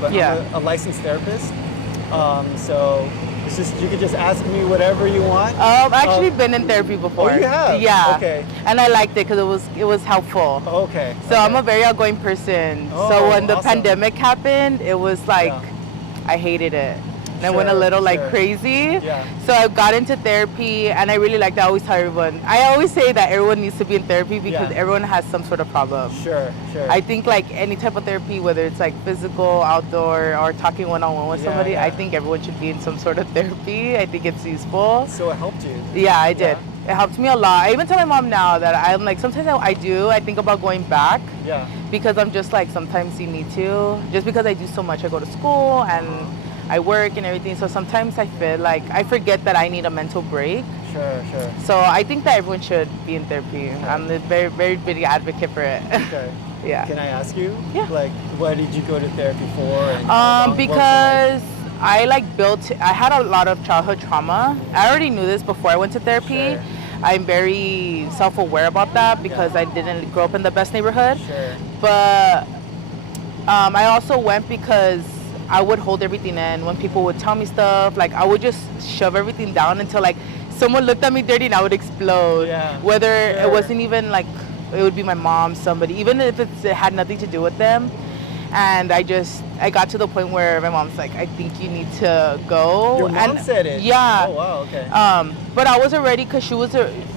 but Yeah. I'm a licensed therapist. So it's just, you could just ask me whatever you want. I've actually been in therapy before. Oh, you have? Yeah. Okay. And I liked it because it was helpful. Okay. So I'm okay. a very outgoing person. Oh, So when the awesome. pandemic happened, it was like Yeah. I hated it. And I went a Sure, little like sure. crazy. Yeah. So I got into therapy and I really liked it. I always tell everyone. I always say that everyone needs to be in therapy because Yeah. everyone has some sort of problem. Sure, sure. I think like any type of therapy, whether it's like physical, outdoor, or talking one-on-one with Yeah, somebody, yeah. I think everyone should be in some sort of therapy. I think it's useful. So it helped you. Yeah, I did. Yeah. It helped me a lot. I even tell my mom now that I'm like, sometimes I think about going back Yeah. because I'm just like, sometimes you need to. Just because I do so much, I go to school and I work and everything. So sometimes I feel like I forget that I need a mental break. Sure, sure. So I think that everyone should be in therapy. I'm a very, very big advocate for it. Okay. Yeah. Can I ask you? Yeah. Like, what did you go to therapy for? And how long- what was it like? Because I had a lot of childhood trauma. I already knew this before I went to therapy. Sure. I'm very self-aware about that because I didn't grow up in the best neighborhood. Sure. But I also went because I would hold everything in. When people would tell me stuff, like I would just shove everything down until like someone looked at me dirty and I would explode. Yeah. Whether Sure. it wasn't even like, it would be my mom, somebody, even if it had nothing to do with them. And I got to the point where my mom's like, I think you need to go. Your mom and said it? Yeah. Oh, wow, okay. But I wasn't ready because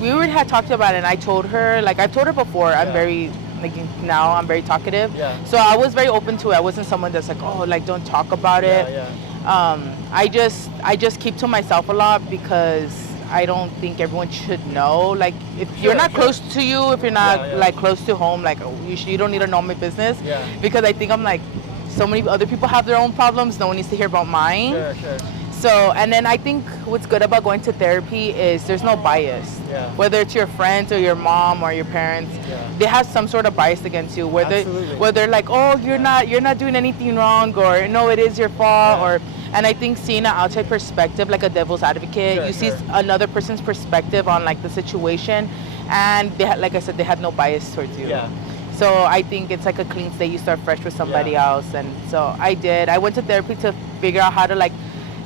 we already had talked about it and I told her, like I've told her before, I'm Yeah. very, like now I'm very talkative. Yeah. So I was very open to it. I wasn't someone that's like, oh, like don't talk about it. Yeah. I just keep to myself a lot because I don't think everyone should know. Like if you're not sure. close to you, if you're not Yeah, yeah. like close to home, like you don't need to know my business. Yeah. Because I think I'm like, so many other people have their own problems. No one needs to hear about mine. Sure, sure. So, and then I think what's good about going to therapy is there's no bias. Yeah. Whether it's your friends or your mom or your parents, Yeah. they have some sort of bias against you. Absolutely. Whether they're like, oh, you're not doing anything wrong, or no, it is your fault, Yeah. and I think seeing an outside perspective, like a devil's advocate, Sure, you see sure. another person's perspective on like the situation, and like I said, they have no bias towards you. Yeah. So I think it's like a clean slate. You start fresh with somebody Yeah. else, and so I did. I went to therapy to figure out how to like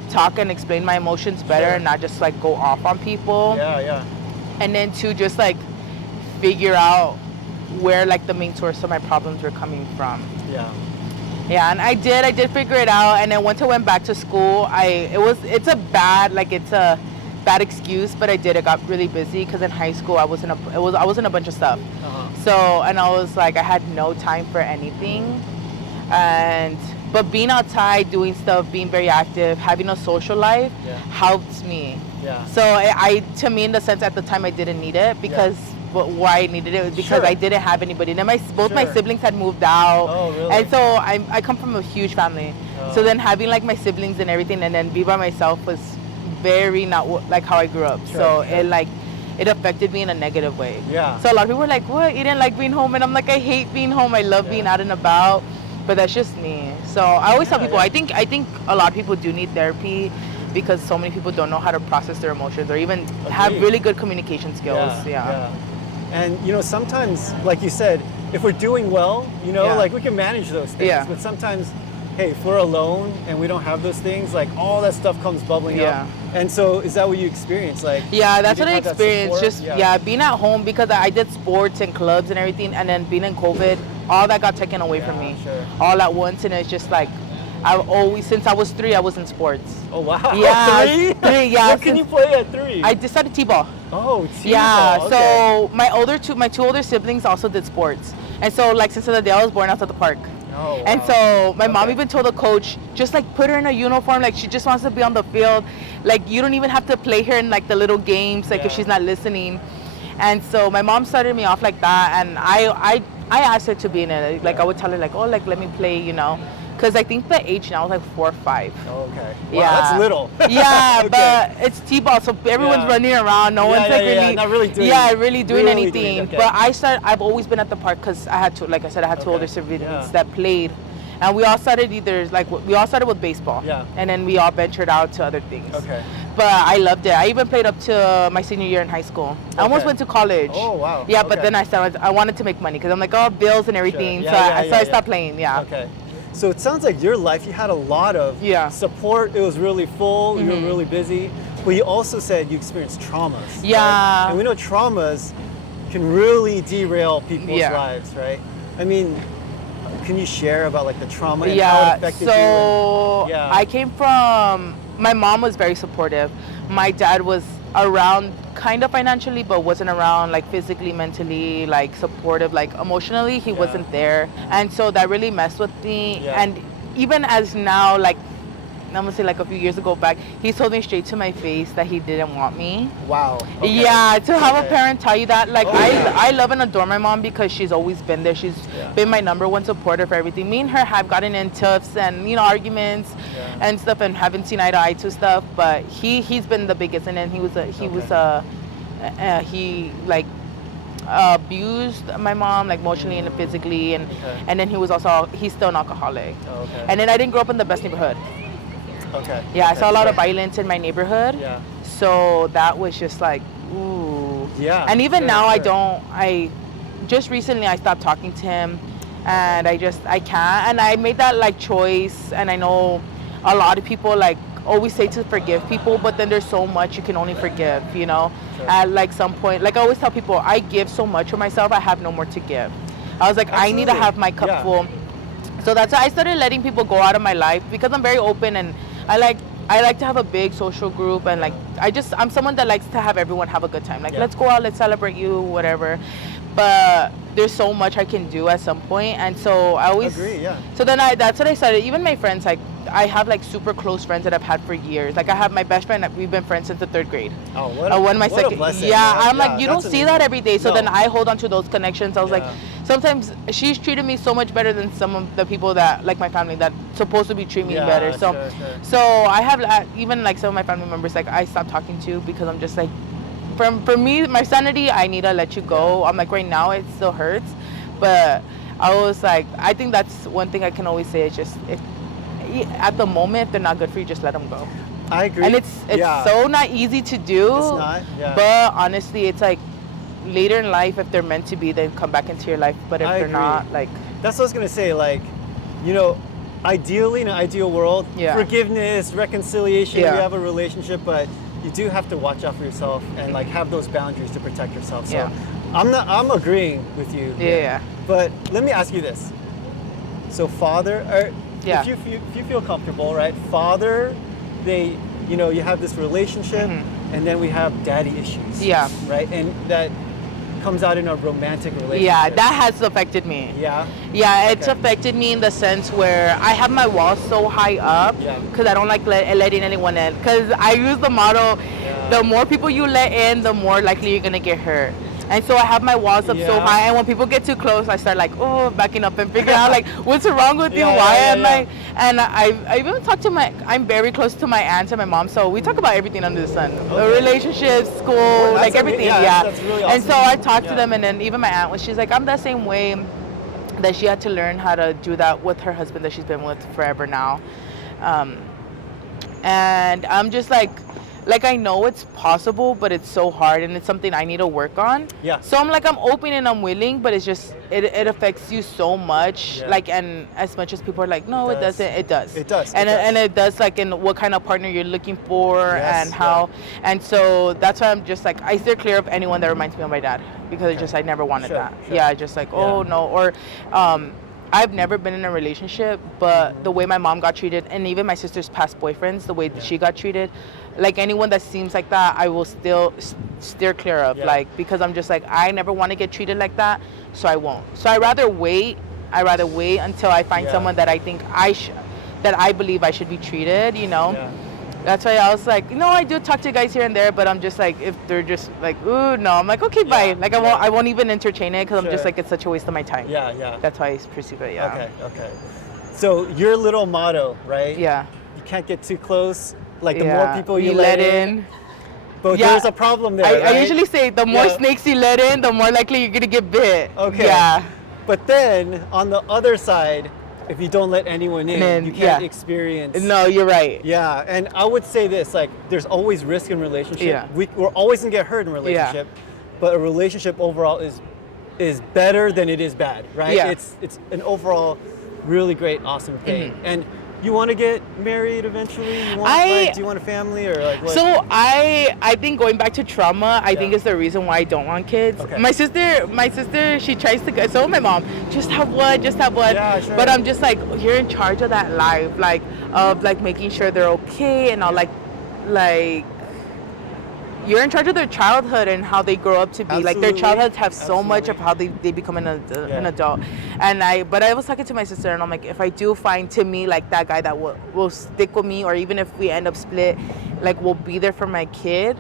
talk and explain my emotions better, Sure. and not just like go off on people. Yeah, yeah. And then to just like figure out where like the main source of my problems were coming from. Yeah. Yeah, and I did figure it out. And then once I went back to school, it's a bad excuse, but I got really busy because in high school I was in a bunch of stuff. Uh-huh. So, and I was like, I had no time for anything. But being outside, doing stuff, being very active, having a social life Yeah. helped me. Yeah. So to me, in the sense, at the time I didn't need it because why I needed it was because Sure. I didn't have anybody. Then both my Sure. siblings had moved out. Oh, really? And so I come from a huge family. Oh. So then having like my siblings and everything and then be by myself was very not like how I grew up. Sure, So sure. it affected me in a negative way. Yeah. So a lot of people were like, what? You didn't like being home? And I'm like, I hate being home. I love being out and about. But that's just me. So I always tell Yeah, people, yeah. I think a lot of people do need therapy because so many people don't know how to process their emotions or even have Agreed. really good communication skills. Yeah. And sometimes, like you said, if we're doing well, Yeah. like we can manage those things. Yeah. But sometimes, hey, if we're alone and we don't have those things, like all that stuff comes bubbling Yeah. up. And so, is that what you experience? Like, Yeah, you that's what didn't I have that experienced. support? Just being at home because I did sports and clubs and everything, and then being in COVID, all that got taken away from Yeah, me, sure. all at once, and it's just like I've always, since I was 3, I was in sports. Oh wow. Yeah, 3? 3, yeah, What can you play at 3? I decided T-ball. Oh, T-ball. Yeah, Okay. so my two older siblings also did sports, and so like since the day I was born, I was at the park. Oh, wow. And so my mom Okay. even told the coach, just like put her in a uniform, like she just wants to be on the field. Like you don't even have to play her in like the little games, like if Yeah. she's not listening. And so my mom started me off like that, and I asked her to be in it. Like I would tell her like, oh, like let me play, because I think the age now is like 4 or 5. Oh, okay. Wow, Yeah, that's little. Yeah, Okay. but it's T-ball, so everyone's Yeah. running around. No one's like really, not really doing. really doing really anything. okay. But I've always been at the park because I had like I said, I had two Okay. older siblings Yeah. that played, and we all started with baseball. Yeah. And then we all ventured out to other things. Okay. But I loved it. I even played up to my senior year in high school. I almost Okay. went to college. Oh, wow. Yeah, but Okay. then I wanted to make money because I'm like, oh, bills and everything. Yeah, so yeah, I yeah. stopped playing. Yeah. Okay. So it sounds like your life, you had a lot of Yeah. support. It was really full. You were really busy. But you also said you experienced traumas. Yeah. Right? And we know traumas can really derail people's Yeah. lives, right? I mean, can you share about like the trauma and how it Yeah, affected you? so Yeah. I came from, my mom was very supportive. My dad was around kind of financially, but wasn't around like physically, mentally, like supportive, like emotionally, he wasn't there. And so that really messed with me. Yeah. And even as now, like, I'm gonna say like a few years ago back, he told me straight to my face that he didn't want me. Wow. Okay. Yeah, to have a Okay. parent tell you that, like, Oh, yeah. I love and adore my mom because she's always been there. She's Yeah. been my number one supporter for everything. Me and her have gotten in tiffs and, you know, arguments Yeah. and stuff, and haven't seen eye to eye to stuff. But he's been the biggest, and then he like abused my mom, like emotionally and physically, and Okay. and then he's still an alcoholic. Oh, okay. And then I didn't grow up in the best neighborhood. Okay. Yeah, I Okay. saw a lot of So- violence in my neighborhood. Yeah. So that was just like, ooh. Yeah. And even sure, now, sure. I just recently I stopped talking to him, and I can't. And I made that like choice. And I know a lot of people like always say to forgive people, but then there's so much you can only forgive, you know? Sure. At like some point, like I always tell people, I give so much for myself, I have no more to give. I was like, I need to Absolutely. have my cup Yeah. full. So that's why I started letting people go out of my life, because I'm very open, and I like to have a big social group, and like I'm someone that likes to have everyone have a good time. Like, Yeah. let's go out, let's celebrate you, whatever. But there's so much I can do at some point, and so I always Agree, yeah. So then that's what I started. Even my friends, like I have like super close friends that I've had for years. Like I have my best friend that we've been friends since the 3rd grade. Oh, what a, One of my what a second, blessing. yeah, I'm Yeah, like, you don't that's see that amazing. every day. So No. then I hold on to those connections. I was like, Yeah. sometimes she's treated me so much better than some of the people that, like my family, that supposed to be treating me Yeah, better. So, sure, sure. so I have even like some of my family members, like I stopped talking to, because I'm just like, for me, my sanity, I need to let you go. I'm like, right now it still hurts, but I was like, I think that's one thing I can always say is just, if at the moment, if they're not good for you, just let them go. I agree. And it's Yeah. so not easy to do. It's not, yeah. But honestly, it's like later in life, if they're meant to be, they come back into your life. But if I they're agree. not, like, That's what I was gonna say. Like, you know, ideally in an ideal world, Yeah. forgiveness, reconciliation, Yeah. you have a relationship, but you do have to watch out for yourself and like have those boundaries to protect yourself. So Yeah. I'm agreeing with you. yeah. But let me ask you this. So father, or Yeah. if you feel comfortable, right? Father, you have this relationship, and then we have daddy issues. Mm-hmm. Yeah. Right, and that comes out in a romantic relationship. Yeah, that has affected me. Yeah. Yeah, it's Okay. affected me in the sense where I have my walls so high up, Yeah. because I don't like letting anyone in. Because I use the motto, Yeah. the more people you let in, the more likely you're gonna get hurt. And so I have my walls up so Yeah. high, and when people get too close, I start like, oh, backing up and figuring out like, what's wrong with you? Yeah, Why yeah, am yeah. I? And I even talk to I'm very close to my aunt and my mom, so we talk about everything under the sun, Okay. relationships, school, Well, like that's everything. yeah, Yeah. that's really And so awesome. I talk to Yeah. them, and then even my aunt she's like, I'm the same way, that she had to learn how to do that with her husband that she's been with forever now. And I'm just like I know it's possible, but it's so hard, and it's something I need to work on. Yeah. So I'm like, I'm open and I'm willing, but it's just it affects you so much. Yeah. Like, and as much as people are like, no, It it does. doesn't. It does. It does, And it does. and it does, like, in what kind of partner you're looking for, Yes, and how. And so that's why I'm just like, I steer clear of anyone that reminds me of my dad, because it's just I never wanted Sure, that. sure. Yeah, just like, oh Yeah. no, or I've never been in a relationship, but the way my mom got treated, and even my sister's past boyfriends, the way that she got treated, like anyone that seems like that, I will still steer clear of, Yeah. like, because I'm just like, I never want to get treated like that, so I won't. So I rather wait until I find Yeah. someone that I think that I believe I should be treated, you know? Yeah. That's why I was like, I do talk to guys here and there, but I'm just like, if they're just like, ooh, no, I'm like, okay, bye. Yeah, Like, yeah. I won't even entertain it, because I'm just Sure. like, it's such a waste of my time. Yeah, yeah. That's how I perceive it, yeah. Okay. So your little motto, right? Yeah. You can't get too close. Like the Yeah. more people you let in. But Yeah. there's a problem there, I right? usually say the more Yeah. snakes you let in, the more likely you're gonna get bit. Okay. Yeah. But then on the other side, if you don't let anyone in, Then, you can't yeah. experience. No, you're right. Yeah, and I would say this, like, there's always risk in relationship. Yeah. We're always gonna get hurt in relationship, but a relationship overall is better than it is bad, right? Yeah. It's an overall really great, awesome thing. And you want to get married eventually? You want, do you want a family or like what? So I think going back to trauma, I think is the reason why I don't want kids. Okay. My sister, she tries to. So my mom, just have one. Yeah, sure. But I'm just like, you're in charge of that life, like of like making sure they're okay and all, like you're in charge of their childhood and how they grow up to be. Like their childhoods have so much of how they become an adult. But I was talking to my sister and I'm like, if I do find, to me, like that guy that will stick with me, or even if we end up split, like will be there for my kid,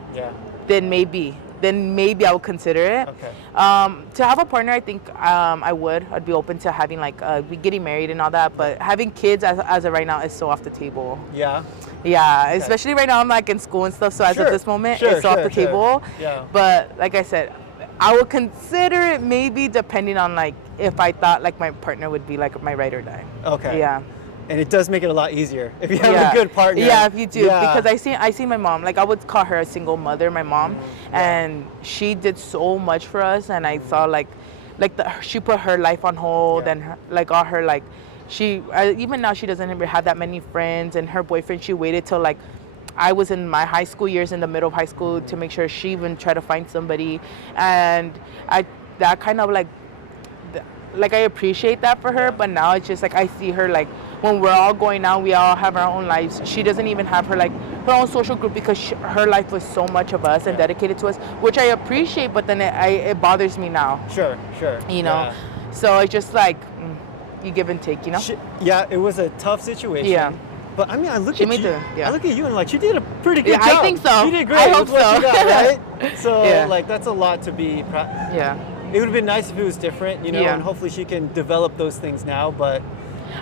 then maybe I would consider it. Okay. To have a partner, I think I'd be open to having like getting married and all that, but having kids as of right now is so off the table. Yeah, okay. Especially right now I'm like in school and stuff, so as of this moment it's off the table. Yeah. But like I said, I would consider it maybe depending on like if I thought like my partner would be like my ride or die. Okay. Yeah. And it does make it a lot easier if you have a good partner. Yeah, if you do. Because I see my mom, like I would call her a single mother, my mom, and she did so much for us, and I saw she put her life on hold and all her like, even now she doesn't even have that many friends, and her boyfriend, she waited till like I was in my high school years, in the middle of high school, to make sure she even tried to find somebody, and that kind of like I appreciate that for her. But now it's just like I see her like when we're all going out, we all have our own lives. She doesn't even have her own social group because her life was so much of us and dedicated to us, which I appreciate. But then it bothers me now. Sure. You know, so it's just like you give and take. You know. It was a tough situation. Yeah. But I mean, I look at you and like she did a pretty good job. I think so. She did great. I hope with what so. you got, right? So like that's a lot to be. It would have been nice if it was different, you know, and hopefully she can develop those things now, but...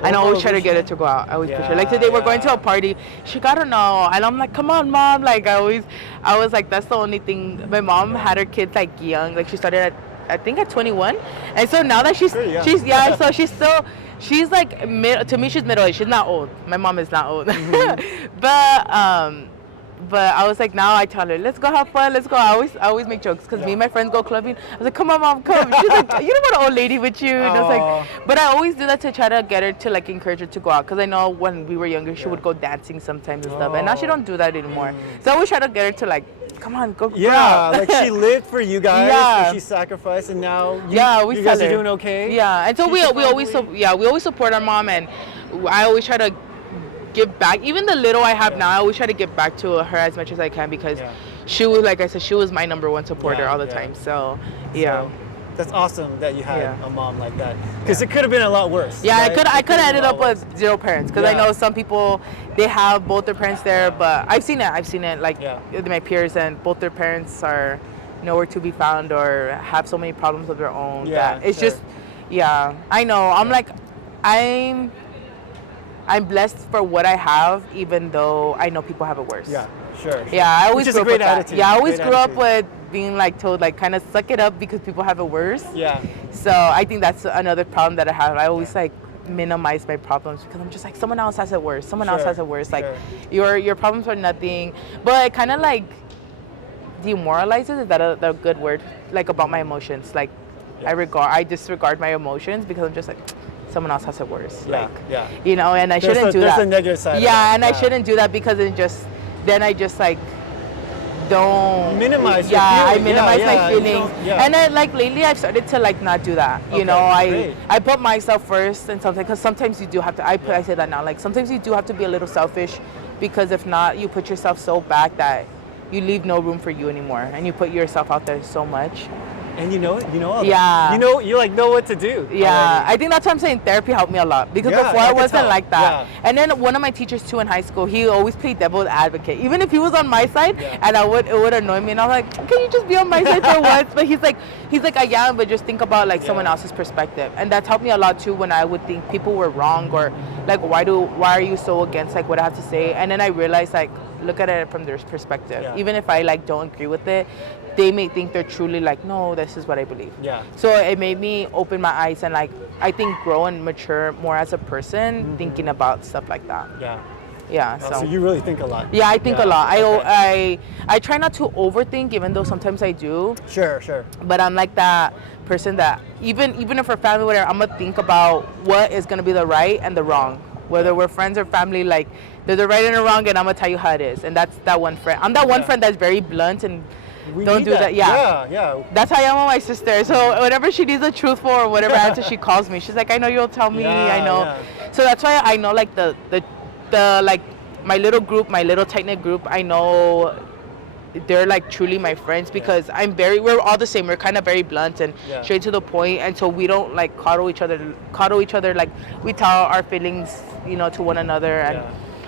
I always try to get her to go out. I always push her. Like today we're going to a party. She gotta know. And I'm like, come on, Mom. Like I was like, that's the only thing. My mom had her kids like young. Like she started at 21. And so now that she's so she's like, to me, she's middle-aged. She's not old. My mom is not old. But I was like, now I tell her, let's go have fun, let's go. I always make jokes because me and my friends go clubbing. I was like, come on, Mom, come. She's like, you don't want an old lady with you. And I was like, but I always do that to try to get her to like encourage her to go out, because I know when we were younger, she would go dancing sometimes and stuff. And now she don't do that anymore. So I always try to get her to like, come on, go. Yeah, like she lived for you guys. And she sacrificed, and now you guys are doing okay. Yeah, and so we always support our mom, and I always try to give back. Even the little I have now, I always try to give back to her as much as I can, because she was, like I said, she was my number one supporter all the time. So so that's awesome that you had a mom like that, because it could have been a lot worse. Yeah, right? I could have ended up with zero parents, because I know some people, they have both their parents there, but I've seen it like with my peers, and both their parents are nowhere to be found or have so many problems of their own that it's just I know. I'm like, I'm blessed for what I have, even though I know people have it worse. Yeah, sure. Yeah, I always grew up with that. Yeah, I always grew up with being like told like kind of suck it up because people have it worse. Yeah. So I think that's another problem that I have. I always like minimize my problems, because I'm just like, someone else has it worse. Someone else has it worse. Like your problems are nothing. But it kind of like demoralizes. Is that a good word? Like about my emotions. Like I disregard my emotions because I'm just like, someone else has it worse. You know, and I shouldn't do that. There's a negative side. I shouldn't do that, because then I just like don't minimize. I minimize my feelings. And then like lately I've started to like not do that. You know, I put myself first, and something, because sometimes you do have to. I say that now. Like sometimes you do have to be a little selfish, because if not, you put yourself so back that you leave no room for you anymore, and you put yourself out there so much. And you know all that. You like know what to do. Yeah, I think that's why I'm saying therapy helped me a lot, because before I wasn't like that. And then one of my teachers too in high school, he always played devil's advocate, even if he was on my side, and it would annoy me, and I was like, can you just be on my side for once? But he's like, yeah, but just think about like someone else's perspective, and that's helped me a lot too when I would think people were wrong, or like why are you so against like what I have to say, and then I realized like, look at it from their perspective. Even if I like don't agree with it, they may think they're truly like, no, this is what I believe. So it made me open my eyes and like, I think grow and mature more as a person, thinking about stuff like that. Yeah. So you really think a lot. Yeah, I think a lot. Okay. I try not to overthink, even though sometimes I do. Sure. But I'm like that person that even if we're family, whatever, I'm gonna think about what is gonna be the right and the wrong. Whether we're friends or family, like there's a right and a wrong, and I'm gonna tell you how it is. And that's that one friend. I'm that one friend that's very blunt and don't do that. Yeah. That's how I am with my sister. So whenever she needs a truthful or whatever answer, she calls me. She's like, I know you'll tell me. I know. Yeah. So that's why I know like the like my little group, my little tight knit group. I know they're like truly my friends because we're all the same. We're kind of very blunt and straight to the point, and so we don't like coddle each other. Like we tell our feelings, to one another,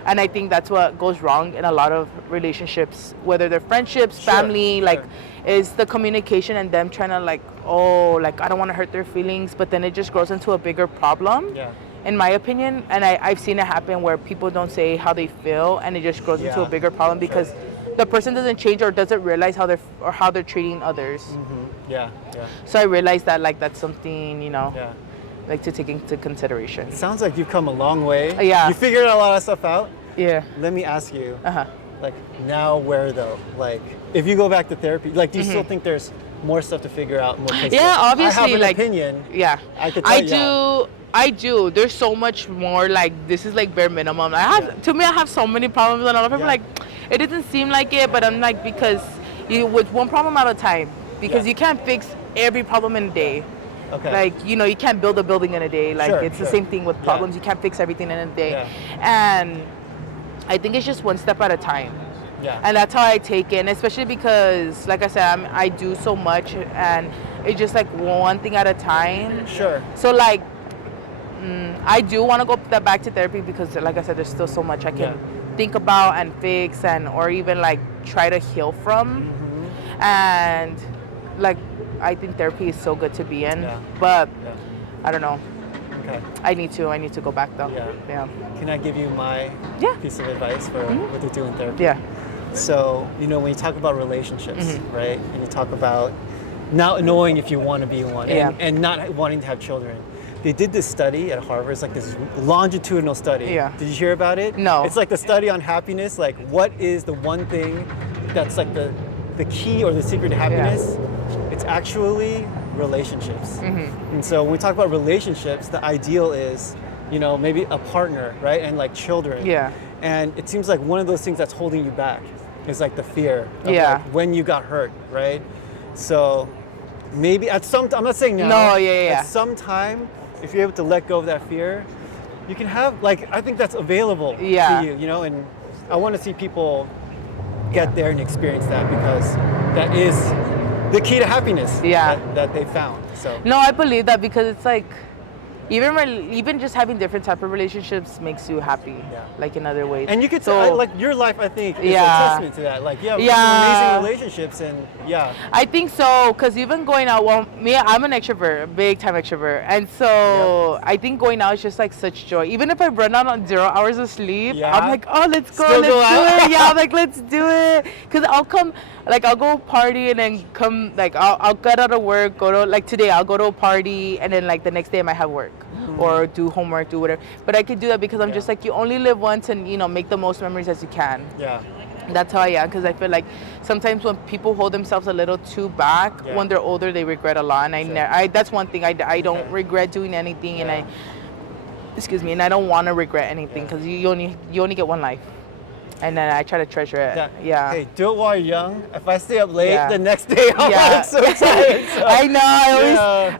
and I think that's what goes wrong in a lot of relationships, whether they're friendships, family, like is the communication and them trying to like I don't want to hurt their feelings, but then it just grows into a bigger problem. In my opinion, and I've seen it happen where people don't say how they feel, and it just grows into a bigger problem because the person doesn't change or doesn't realize how they're treating others. Yeah. So I realized that like that's something like to take into consideration. It sounds like you've come a long way. Yeah. You figured a lot of stuff out. Yeah. Let me ask you. Like now, where though? Like if you go back to therapy, like do you still think there's more stuff to figure out? More places? Yeah, obviously. I have an like opinion. Yeah. I do. There's so much more. Like this is like bare minimum. To me, I have so many problems, and a lot of people like, it doesn't seem like it, but I'm like because with one problem at a time. Because you can't fix every problem in a day. Okay. Like you can't build a building in a day. Like it's the same thing with problems. You can't fix everything in a day. And I think it's just one step at a time. Yeah. And that's how I take it, and especially because, like I said, I do so much, and it's just like one thing at a time. Sure. So like. I do want to go back to therapy because, like I said, there's still so much I can think about and fix or even like try to heal from. And like I think therapy is so good to be in, but I don't know. Okay. I need to go back though. Yeah. Can I give you my piece of advice for what to do in therapy? Yeah. So when you talk about relationships, right, and you talk about not knowing if you want to be one and not wanting to have children. They did this study at Harvard. It's like this longitudinal study. Yeah. Did you hear about it? No. It's like the study on happiness. Like, what is the one thing that's like the key or the secret to happiness? It's actually relationships. And so when we talk about relationships, the ideal is, maybe a partner, right? And like children. Yeah. And it seems like one of those things that's holding you back is like the fear of like when you got hurt, right? So maybe at some time, I'm not saying now. No, yeah. At some time, if you're able to let go of that fear, you can have, I think that's available to you, and I want to see people get there and experience that because that is the key to happiness that they found. So. No, I believe that because it's like, even just having different type of relationships makes you happy, like in other ways. And you could say, like your life, I think, is a testament to that. Like, some amazing relationships, and I think so, because even going out, I'm an extrovert, a big time extrovert, and so I think going out is just like such joy. Even if I run out on 0 hours of sleep, I'm like, let's go, let's do it. Yeah, I'm like, let's do it, because I'll go party and then come, like I'll get out of work, go to, like today I'll go to a party and then like the next day I might have work or do homework, do whatever. But I could do that because I'm just like, you only live once and, make the most memories as you can. Yeah. That's how I am, because I feel like sometimes when people hold themselves a little too back, when they're older, they regret a lot. And that's one thing, I don't regret doing anything, and and I don't want to regret anything because you only get one life. And then I try to treasure it. Yeah. Hey, do it while you're young. If I stay up late, the next day I'm like so tired. So. I know.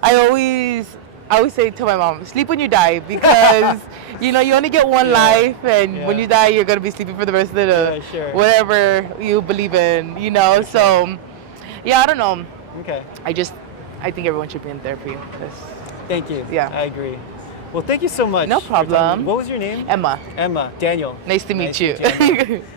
I always say to my mom, sleep when you die, because you only get one life, and when you die, you're gonna be sleeping for the rest of the whatever you believe in. So I don't know. Okay. I think everyone should be in therapy. Thank you. Yeah. I agree. Well, thank you so much. No problem. What was your name? Emma. Daniel. Nice to meet you.